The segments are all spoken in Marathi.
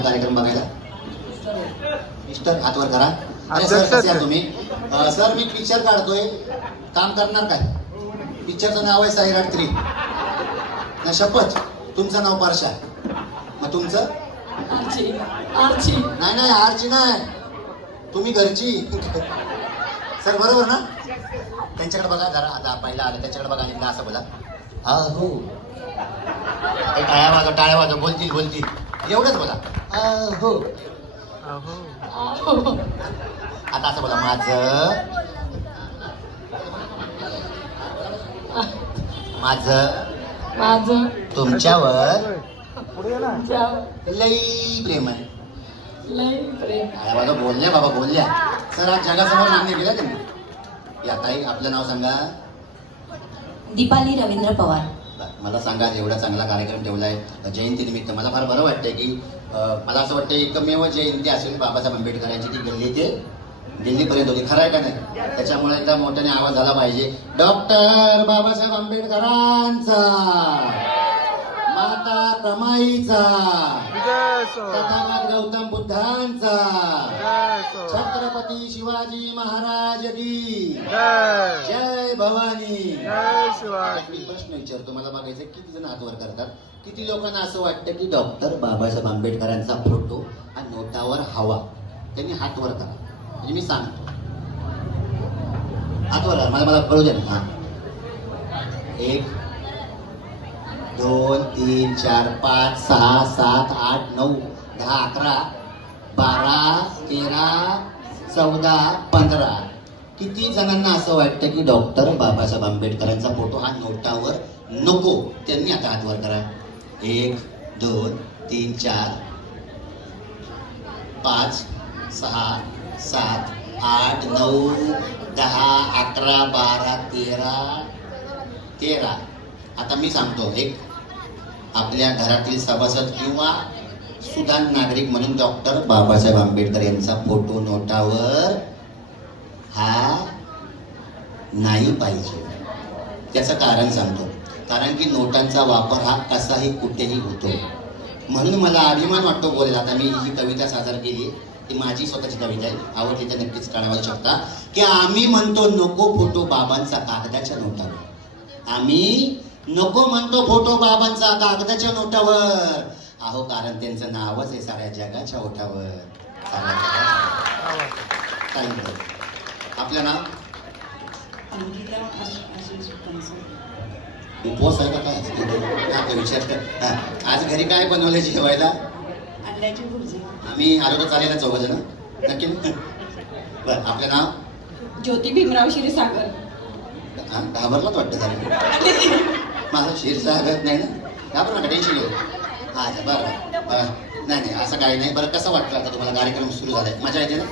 माझा कार्यक्रम बघायला? मिस्टर हातवर करा. अरे सर कसे आहात तुम्ही? सर मी पिक्चर काढतोय, काम करणार काय? पिक्चरचं नाव आहे सैराट 3. ना शपथ, तुमचं नाव पारशा, मग तुमचं? आरची. आरची नाही नाही, आरची नाही, तुम्ही घरची. सर बरोबर ना? त्यांच्याकडे बघा जरा, आता पहिला आलं त्याच्याकडे बघा आणि असं बोला, अहो. टाळ्या वाजव, टाळ्या वाजव, बोलतील बोलतील, एवढंच बोला, अहो. आता असं बोला, माझं माझं माझं तुमच्यावर तुमच्यावर लई प्रेम आहे. लय प्रेम. टाळ्या वाजव, बोलल्या बाबा बोलल्या. सर आज जगासमोर मान्य केलं त्यांनी. या ताई आपलं नाव सांगा. दीपाली रवींद्र पवार. मला सांगा, एवढा चांगला कार्यक्रम ठेवलाय जयंतीनिमित्त, मला फार बरं वाटतंय की मला असं वाटतं एकमेव जयंती असेल बाबासाहेब आंबेडकरांची ती गल्ली ते दिल्लीपर्यंत होती. खरं आहे का नाही? त्याच्यामुळे एकदा मोठ्याने आवाज झाला पाहिजे, डॉक्टर बाबासाहेब आंबेडकरांचा, माता रमाईचा, तथागत गौतम बुद्धांचा, छत्रपती शिवाजी महाराज की जय भवानी. मी प्रश्न विचारतो, मला बघायचं किती जण हात वर करतात, किती लोकांना असं वाटतं की डॉक्टर बाबासाहेब आंबेडकरांचा फोटो हा नोटावर हवा, त्यांनी हात वर करा. म्हणजे मी सांगतो, हात वर करा, मला कळू द्या ना. 1 2 3 4 5 6 7 8 9 10 11 12 13 14 15. किती जणांना असं वाटतं की डॉक्टर बाबासाहेब आंबेडकरांचा फोटो हा नोटावर नको, त्यांनी आता हात वर करा. 1 2 3 4 5 6 7 8 9 10 11 12 13. आता मी सांगतो, एक आपल्या घरातील सभासद किंवा सुदान नागरिक म्हणून डॉक्टर बाबासाहेब आंबेडकर यांचा फोटो नोटावर हा नाही पाहिजे. त्याचं कारण सांगतो, कारण की नोटांचा वापर हा कसाही कुठेही होतो. म्हणून मला अभिमान वाटतो बोलायला. आता मी ही कविता सादर केली, ती माझी स्वतःची कविता आहे, आवडली तर नक्कीच काढायला शकता. की आम्ही म्हणतो नको फोटो बाबांचा कागदाच्या नोटावर, आम्ही नको म्हणतो फोटो बाबांचा कागदाच्या नोटावर. अहो कारण त्यांचं नावच आहे साऱ्या जगाच्या ओठावर. आपलं नाव उपवास आहे का काय विचार? आज घरी काय बनवलं जेवायला? अंड्याची भुर्जी. आम्ही आलो तर चालेल चौघ जण नक्की. बरं आपलं नाव? ज्योती भीमराव क्षीरसागर. घाबरलाच वाटतं जरा. माझं क्षीरसागर नाही ना, घाबर नका, टेन्शन घेऊ. अच्छा बरं नाही नाही असं काही नाही. बरं कसं वाटलं आता तुम्हाला? कार्यक्रम सुरू झालाय, मजा येते ना?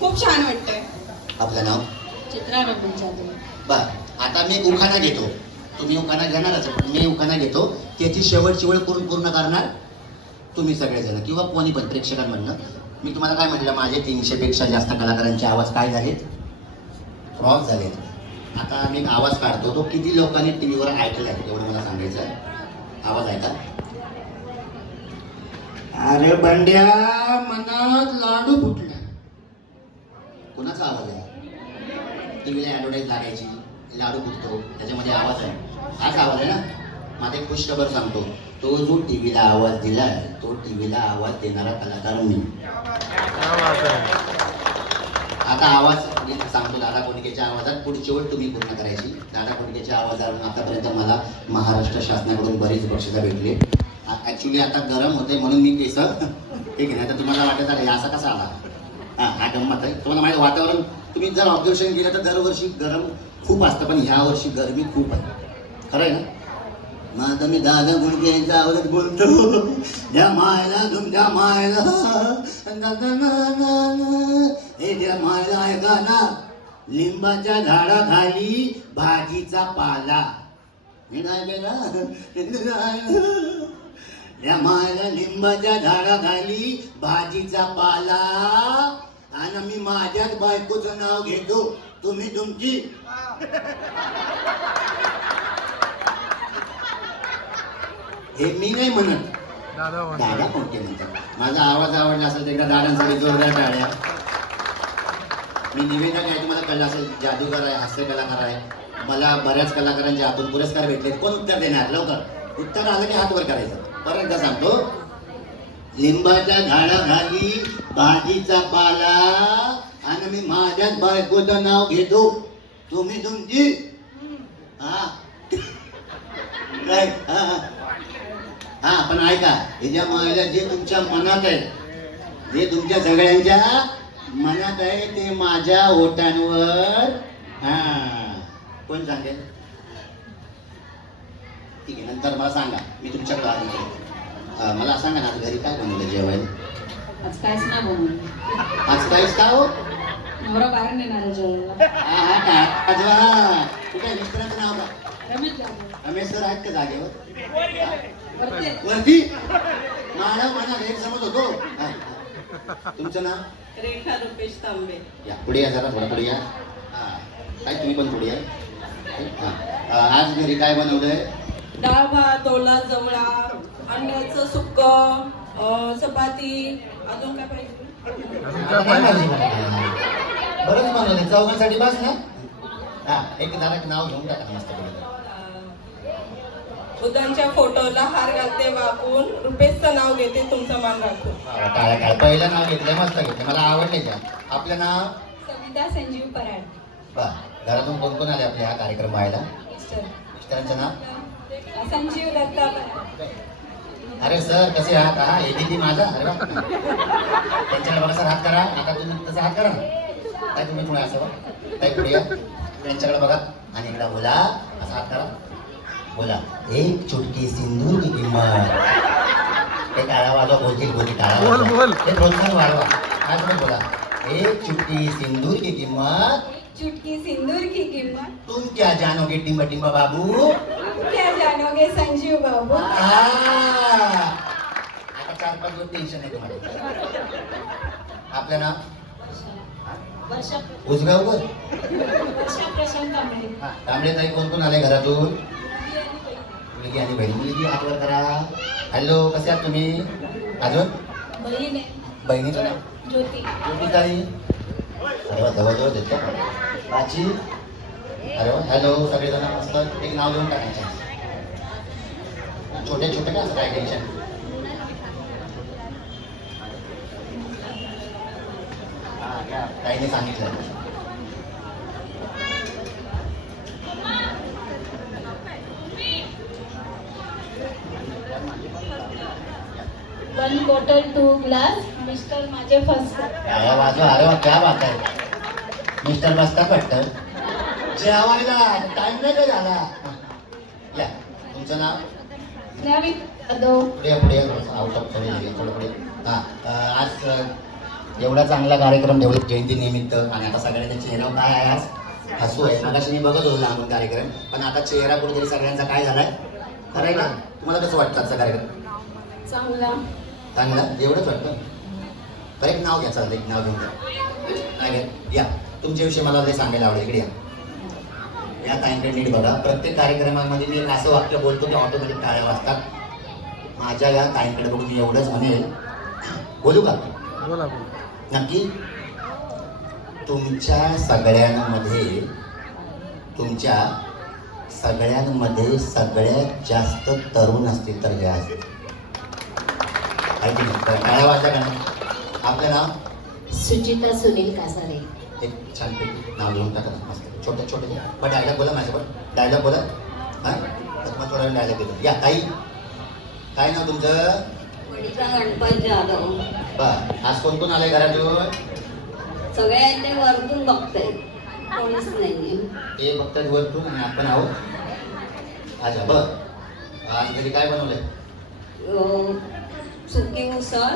खूप छान वाटतंय. आपलं नाव? चित्रा रघुचारी. बरं आता मी एक उखाणा घेतो, तुम्ही उखाणा घेणारच, मी उखाणा घेतो, त्याची शेवटची वेळ पूर्ण करणार तुम्ही सगळेजण किंवा कोणी पण प्रेक्षकांमधनं. मी तुम्हाला काय म्हटलं, माझे 300 पेक्षा जास्त कलाकारांचे आवाज काय झालेत? क्रॉस झालेत. आता मी एक आवाज काढतो, तो किती लोकांनी टीव्हीवर ऐकलाय एवढं मला सांगायचं आहे. आवाज ऐका. अरे बंड्या मनात लाडू फुटला. कुणाचा आवाज आहे? टीव्हीला ॲडव्हर्टाईज लागायची, लाडू फुटतो, त्याच्यामध्ये आवाज आहे. हाच आवाज आहे ना? माझा एक खुश खबर सांगतो, तो जो टीव्हीला आवाज दिलाय तो टीव्हीला आवाज देणारा कलाकार मी. आता आवाज मी सांगतो, दादा कोंडकेच्या आवाजात पुढची वेळ तुम्ही पूर्ण करायची. दादा कोंडकेच्या आवाजावरून आतापर्यंत मला महाराष्ट्र शासनाकडून बरीच बक्षिसं भेटली. ॲक्च्युली आता गरम होते म्हणून मी केस हे घेणार. तर तुम्हाला वाटत आहे असा कसा आला? हा गंमत आहे. तुम्हाला माहिती वातावरण तुम्ही जर ऑब्झर्वेशन केलं तर दरवर्षी गरम खूप असतं, पण ह्या वर्षी गरमी खूप आहे. खरं आहे ना? मग आता मी दादा कोंडकेच्या आवाजात बोलतो, द्या मायला तुमच्या मायला हे द्या मायला ऐका ना, लिंबाच्या झाडाखाली भाजीचा पाला. हे नाही केला या मायला लिंबाच्या झाडाखाली भाजीचा पाला. आणि मी माझ्याच बायकोचं नाव घेतो, तुम्ही तुमची. हे मी नाही म्हणत, दादा मोठे म्हणतात. माझा आवाज आवडला असेल तर एकदा दादांसाठी जोरदार टाळ्या. मी निवेदन आहे, तुम्हाला कळलं असेल, जादूगार आहे, हास्य कलाकार आहे. मला बऱ्याच कलाकारांचे हातून पुरस्कार भेटले. कोण उत्तर देणार? लवकर उत्तर आलं की हात वर करायचं. परत एकदा सांगतो, लिंबाच्या झाडाखाली भाजीचा पाला आणि मी माझ्याच बायकोचं नाव घेतो. तुम्ही तुमची हा काय हा पण ऐका, ह्याच्या मायला जे तुमच्या मनात आहे, जे तुमच्या सगळ्यांच्या मनात आहे ते माझ्या ओठांवर हा कोण सांगेल? ठीक आहे, नंतर मला सांगा, मी तुमच्याकडे आली. मला सांगा ना, घरी काय बनवलं जेवायला? आज काहीच नाही बनवलं. आज काहीच का हो? नवरा बाहेर नेणार आहे जेवायला. हा काय आजवा कुठे मिस्टरांचं नाव का? रमेश जाधव. रमेश सर आहेत का जागेवर? वरती. वरती मला गैरसमज होतो. हा. तुमचं नाव? रेखा रुपेश तांबे. या पुढे या, जरा थोडा पुढे या. हा काय तुम्ही पण पुढे या. हा. आज घरी काय बनवलंय? डाळ भात, ओला जवळा, अंड्याचं सुक्क, चपाती, अजून काय पाहिजे? बरंच बनवलंय, चौघांसाठी बस ना. हा एक जरा नाव घेऊन टाका मस्त. बुद्धांच्या फोटोला हार घालते वाकून, रुपेशचं नाव घेते, तुमचं मान राखून. काय पहिलं नाव घेतलं, मस्त घेतलं, मला आवडले. का आपलं नाव? सविता संजीव पराड. बा घरातून कोण कोण आले आपल्या हा कार्यक्रम पाहायला? मिस्टर मिस्टरांचं नाव? संजीव दत्ता पराड. अरे सर कसे आहात? हा एबीपी माझा. अरे वा, त्यांच्याकडे बघा सर, हात करा. आता तुम्ही तसं हात करा ना. काय तुम्ही पुढे असं काय पुढे या, त्यांच्याकडे बघा आणि इकडे बोला, असा हात करा. बोला, एक चुटकी सिंदूर की किंमत. ते टाळा वाजवा, बोलतील बोलतील टाळा बोल. ते प्रोत्साहन वाढवा. काय तुम्ही बोला, एक चुटकी सिंदूर की किंमत. चुटकी सिंदूर की कीमत. तुम क्या जानोगे टिम्बा टिम्बा बाबू. क्या जानोगे संजीव बाबू. आता 4-5 दिवस टेन्शन आहे तुम्हाला. आपलं नाव? वर्षा उजगावकर. प्रशांत तांबे. तांबडे ताई कोण कोण आले घरातून? मुलगी आणि बहीण. मुलगी हातवर करा. हॅलो, कसे आहात तुम्ही? अजून बहीण आहे. बहिणीचं नाव? ज्योती. ज्योती ताई. अरे वा, जवळजवळ देतो. बाची. अरे वा, हॅलो. सगळेजण मस्त एक नाव घेऊन टाकायचं. छोटे छोटे का काय टेन्शन. ताईने सांगितलं. One bottle 2 glass. मिस्टर माझे फर्स्ट. काय वाजवा. अरे वा, क्या बात आहे. मिस्टर बसतात वाटतं जेवायला. टाइम नाही का झाला? या, तुमचं नाव? स्नेहावी जाधव. पुढे पुढे आउट ऑफ थोडं पुढे. हा आज एवढा चांगला कार्यक्रम ठेवला जयंती निमित्त, आणि आता सगळ्यांच्या चेहऱ्यावर काय आहे? आज हसू आहे. मगाशी मी बघत होतो लांबून कार्यक्रम, पण आता चेहरा कुठेतरी सगळ्यांचा काय झालाय? खरंय ना? तुम्हाला कसं वाटतं आजचा कार्यक्रम? चांगला. चांगला एवढंच वाटतं. बरं एक नाव घ्या, चालतं एक नाव घेऊन काय घ्या. या, तुमच्याविषयी मला ते सांगायला आवडेल. इकडे या ताईंकडे नीट बघा. प्रत्येक कार्यक्रमामध्ये मी एक असं वाक्य बोलतो की ऑटोमॅटिक टाळ्या वाजतात. माझ्या या ताईंकडे बघून मी एवढंच म्हणेल, बोलू का? नक्की. तुमच्या सगळ्यांमध्ये सगळ्यात जास्त तरुण असतील तर घ्या. टाळ्या वाजता का नाही? आपलं नाव? सुचिता सुनील कासारे. एक छानपैकी नाव घेऊन टाकत मस्त. छोटे छोटे पण डायलॉग बोला माझ्याकडे. डायलॉग बोला. हां मग थोडा डायलॉग देतो. या ताई, काय नाव तुमचं? वडिता गणपत जाधव. बरं, आज कोण कोण आलंय घरातून? सगळ्यांनी वरतून बघताय, कोणीच नाहीये. ते फक्त वरतून आणि आपण आहोत. अच्छा बरं, आज घरी काय बनवलंय? सुकी उसळ,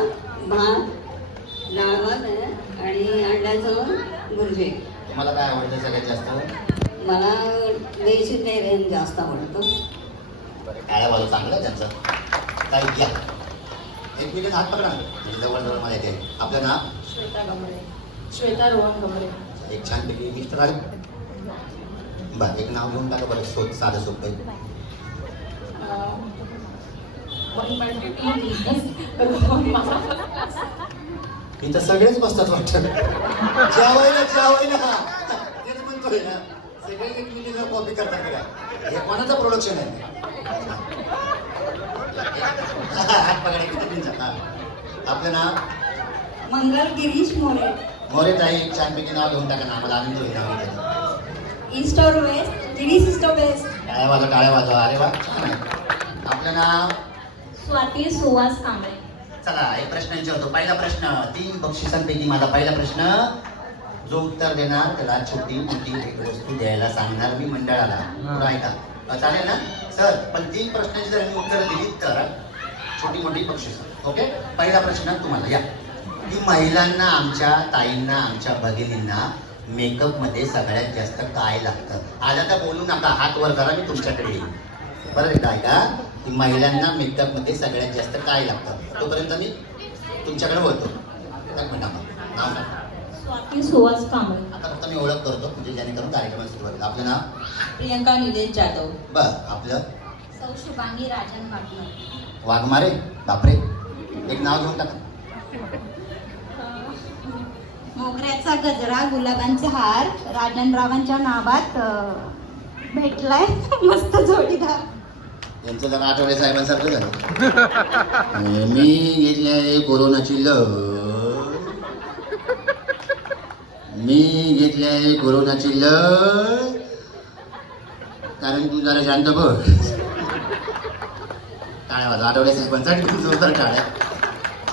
भात, डाळ भात आणि अंड्याचं भुर्जी. तुम्हाला काय आवडतं सगळ्यात जास्त? मला व्हेजिटेरियन जास्त आवडतं. बरं, टाळ्या वाजव चांगलं आहे त्यांचं. काय घ्या, एक मिनिट हात पकडा. म्हणजे जवळ मला येते. आपलं नाव? श्वेता गमरे. श्वेता रोहन गमरे. एक छानपैकी मिस्टर आले. बरं, एक नाव घेऊन टाका बरं, साधं सोपं. इथं सगळेच बसतात वाटतं. जेवायला जेवायला तेच म्हणतोय ना, सगळे एकमेकीला कॉपी करतात का? हे कोणाचं प्रोडक्शन आहे? हात पकडा किती तुमचा. हा. आपलं नाव मंगल गिरीश मोरे. मोरे ताई, एक छानपैकी नाव घेऊन टाका ना, आम्हाला आनंद होईल नाव घेतलं. East or west Girish east or west. टाळ्या वाजवा. अरे वा, छान आहे. आपलं नाव स्वाती सुहास कांबळे. चला एक प्रश्न विचारतो. पहिला प्रश्न 3 बक्षिसांपैकी माझा पहिला प्रश्न, जो उत्तर देणार त्याला छोटी मोठी एक वस्तू द्यायला सांगणार मी मंडळाला. पुढं ऐका, चालेल ना सर? पण 3 प्रश्नांची जर मी उत्तर दिली तर छोटी मोठी बक्षीस. ओके, पहिला प्रश्न तुम्हाला या, की महिलांना, आमच्या ताईंना, आमच्या भगिनींना मेकअप मध्ये सगळ्यात जास्त काय लागतं? आलं तर बोलू नका, हात वर करा, मी तुमच्याकडे येईल. बरं काय का, की महिलांना मेकअप मध्ये सगळ्यात जास्त काय लागतं? तोपर्यंत मी तुमच्याकडे बोलतो. एक मिनिट, नाव सांगा. स्वाती सुहास कांबळे. आता फक्त मी ओळख करतो, म्हणजे जेणेकरून कार्यक्रमाला सुरुवात होईल. आपलं नाव प्रियंका निलेश जाधव. बर. आपलं सौ शुभांगी राजन पाटील. वाघमारे. बापरे, एक नाव घेऊन टाका. मोगऱ्याचा गजरा, गुलाबांचे हार, राजनरावांच्या नावात भेटलाय मस्त जोडीदार. यांचं जरा आठवडे साहेबांसारखं झालं. मी घेतली कोरोनाची लस, मी घेतली कोरोनाची लस, कारण तू जरा शांत बघ. टाळ्या वाजवा. आठवडे साहेबांसाठी खूप जोरदार टाळ्या.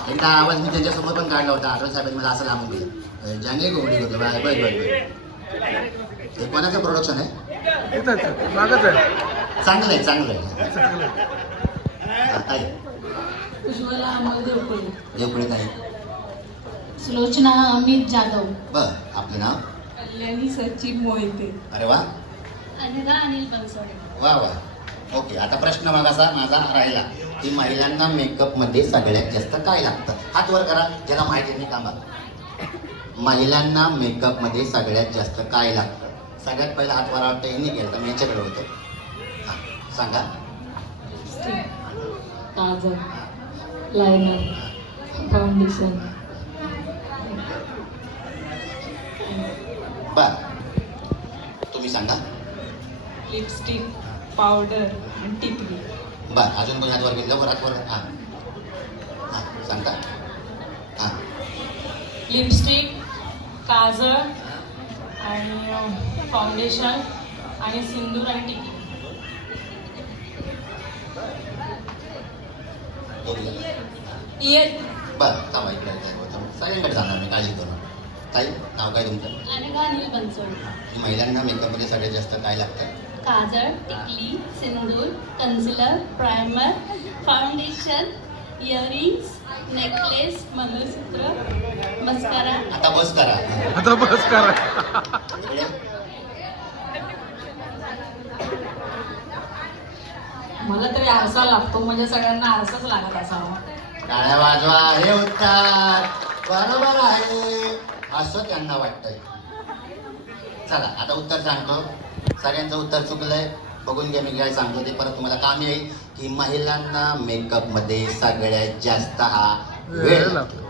एकदा आवाज मी त्यांच्यासमोर पण काढला होता. आठवडे साहेबांनी मला असं लांबून दिलं, जांगे कोंबडी होते बाय बाय बाय बाय. हे कोणाचं प्रोडक्शन आहे? चांगलं आहे, चांगलं आहे. ताई उज्ज्वला अमोल देवकुळे. देवपुढे ताई. सुलोचना अमित जाधव. बर. आपलं नाव कल्याणी सचिन मोहिते. अरे वा अनिता अनिल बनसोडे. वा वा. ओके, आता प्रश्न मग असा माझा राहिला, की महिलांना मेकअप मध्ये सगळ्यात जास्त काय लागतं? हात वर करा ज्याला माहिती नाही, कामा. महिलांना मेकअप मध्ये सगळ्यात जास्त काय लागतं? सगळ्यात पहिला हात वर वाटतं यांनी केलं तर मी यांच्याकडे होतो. हा, सांगा. Kajal, liner, foundation. बर, तुम्ही सांगा. लिपस्टिक, पावडर आणि टिकली. बर, अजून कोणी हात वर घेतलं? वर हात वर. हा हा, सांगता. हा, लिपस्टिक, काजळ आणि फाउंडेशन आणि सिंदूर आणि टिकली. इयर. बर, थांबा इकडे सगळ्यांकडे जाणार मी, काळजी करू नका. ताई, नाव काय तुमचं? अनिता अनिल बनसोडे. महिलांना मेकअपमध्ये सगळ्यात जास्त काय लागतं? काजळ, टिकली, सिंदूर, concealer, primer, foundation, earrings, necklace, mangalsutra, mascara. आता बस करा. आता बस करा. इकडे. मला तरी आरसा लागतो, म्हणजे सगळ्यांना आरसाच लागत असावा. टाळ्या वाजवा. हे उत्तर बरोबर आहे असं त्यांना वाटतंय. चला आता उत्तर सांगतो. सगळ्यांचं उत्तर चुकलंय. बघून घ्या मी काय सांगतो ते परत तुम्हाला काम येईल, की महिलांना मेकअप मध्ये सगळ्यात जास्त हा वेळ लागतो.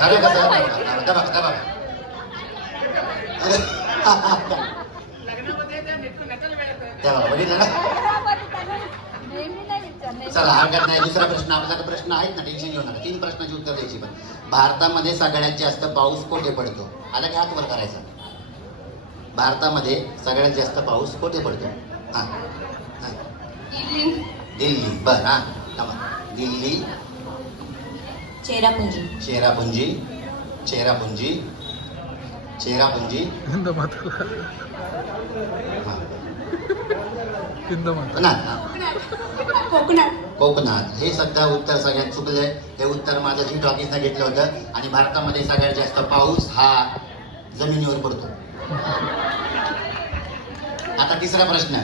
खरं कसं? तेव्हा बघितलं ना. चला हरकत नाही. दुसरा प्रश्न आपल्याकडे प्रश्न आहेत ना, टेन्शन घेऊ नका. 3 प्रश्नाची उत्तर द्यायची. पण भारतामध्ये सगळ्यात जास्त पाऊस कुठे पडतो? आला की हात वर करायचा. भारतामध्ये सगळ्यात जास्त पाऊस कुठे पडतो? हा, दिल्ली. बर. हा, दिल्ली, चेरापुंजी. चेरापुंजी, चेरापुंजी, चेरापुंजी. हा, कोकणात. कोकणात. हे सध्या उत्तर सगळ्यात चुकलंय. हे उत्तर माझं जी टॉकीजनं घेतलं होतं. आणि भारतामध्ये सगळ्यात जास्त पाऊस हा जमिनीवर पडतो. आता तिसरा प्रश्न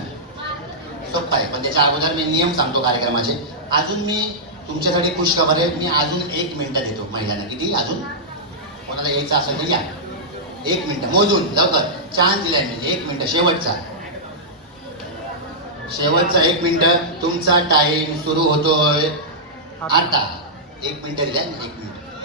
सोपा आहे, पण त्याच्या अगोदर मी नियम सांगतो कार्यक्रमाचे. अजून मी तुमच्यासाठी खुश खबर आहे. मी अजून 1 मिनिट देतो महिलांना. किती? अजून कोणाला यायचं असेल तर या. 1 मिनिट मोजून लवकर. चान्स दिलाय मी. 1 मिनिट शेवटचा. शेवटचा 1 मिनिट तुमचा टाइम सुरू होतोय आता. 1 मिनिट द्या, 1 मिनिट.